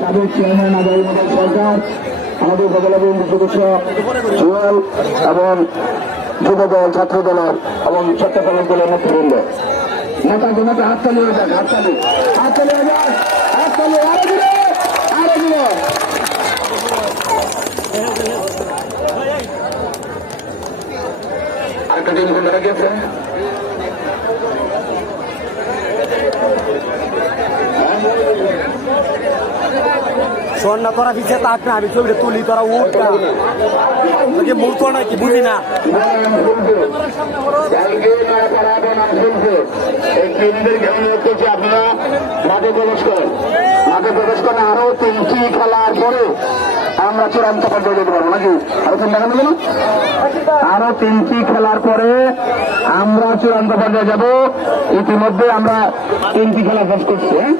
সাবেক চেয়ারম্যান আদায় সরকার, আমাদের উপজেলা বিএনপি সদস্য, জুয়েল এবং যুব দল ছাত্র দলের এবং চট্টগ্রাম দলের নেতৃবৃন্দ। নেতা জনতা হাততালি হয়ে যাক হাততালি হাততালি হয়ে যাক হাততালি আরও দিলে আরও দিলে আরেকটা টিম গেছে? না তোরা পিছিয়ে তাক না, আমি ছবিটা তুলি, তোরা উঠ মূর্খ নাকি বুঝি না। আরও তিনটি খেলার পরে আমরা চূড়ান্ত পারব নাকি আরও তিনটা খেলার পরে আমরা চূড়ান্ত পর্যায়ে যাব। ইতিমধ্যে আমরা তিনটি খেলা শেষ করছি হ্যাঁ?